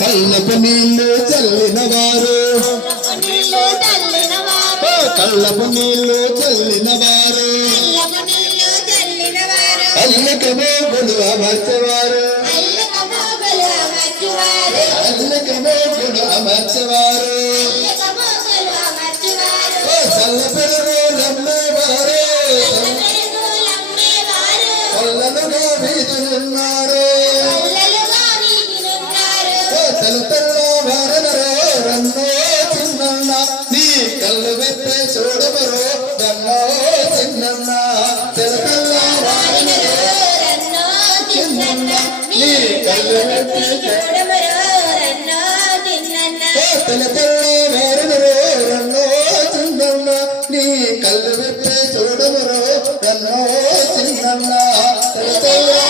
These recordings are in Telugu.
కళ్ళపు నీళ్ళు చల్లిన వారు కళ్ళపు నీళ్ళు చల్లిన వారు అల్లకమో గుడు అమర్చవారు అల్లకమో గుడు అమర్చవారు చల్ల పెరుగు నమ్మేవారు కొల్లలుగా వీధులున్నారు తలుతల్లో వారనరో రన్నో చిన్న నీ కళ్ళు వెప్పే చూడమరో రన్నో చిన్న తెలతల్లో వారనరో రన్నో చిన్న నీ కళ్ళు వెప్పే చూడమరో రన్నో చిన్న తెలతల్లో వారనరో రన్నో చిన్న నీ కళ్ళు వెప్పే చూడమరో రన్నో చిన్న తెలతల్లో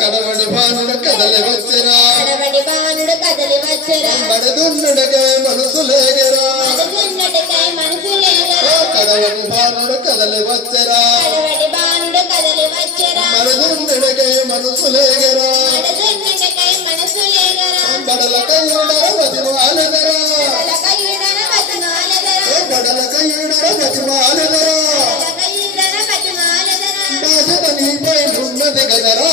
కడవడి భానుడు కదలి వచ్చరా బడదున్నడకై మనసు లేగరా కడవడి భానుడు కదలి వచ్చరా బడదున్నడకై మనసు లేగరా బడల కయ్యుడర వతిమాలదరా బడల కయ్యుడర వతిమాలదరా బాధపని ఉన్నది కదరా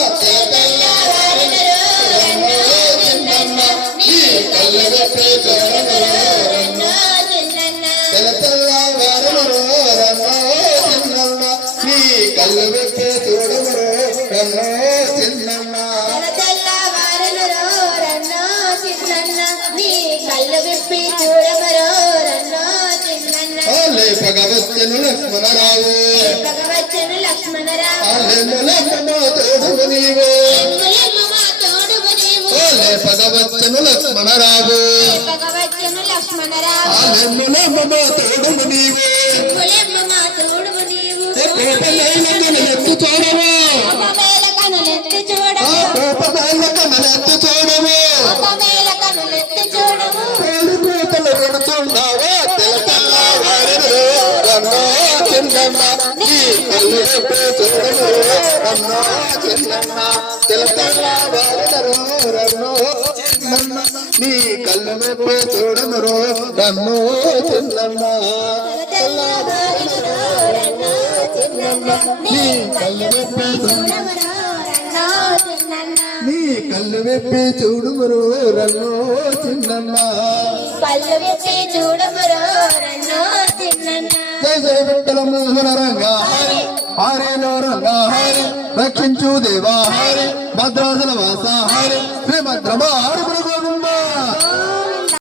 కళ్ళు వెప్పే చూడమరో రన్నో చిన్న భగవచ్చను లక్ష్మణరావు తోడుగు నీవు భగవచ్చను లక్ష్మణరావు తోడుగు నీవు ఎత్తు చూడవు కనలెత్తు చూడవు కోతలు కొడుతున్నావా తెలతల్లా వారెనరు రన్నో చిన్నమ్మ నీ కళ్ళు వెప్పే చూడమరు రన్నో చిన్నమ్మ తెలతల్లా వారెనరు రన్నో చిన్నమ్మ నీ కళ్ళు వెప్పే చూడమరు రన్నో చిన్నమ్మ నీ కళ్ళు వెప్పే నీ కళ్ళు వెప్పి చూడుమరు రన్నో చిన్నమ్మ జయ జయ విఠల మోహన రంగా హరిలో రంగా హరి రక్షించు దేవా హరి భద్రాచల వాస హరి శ్రీభద్రమారు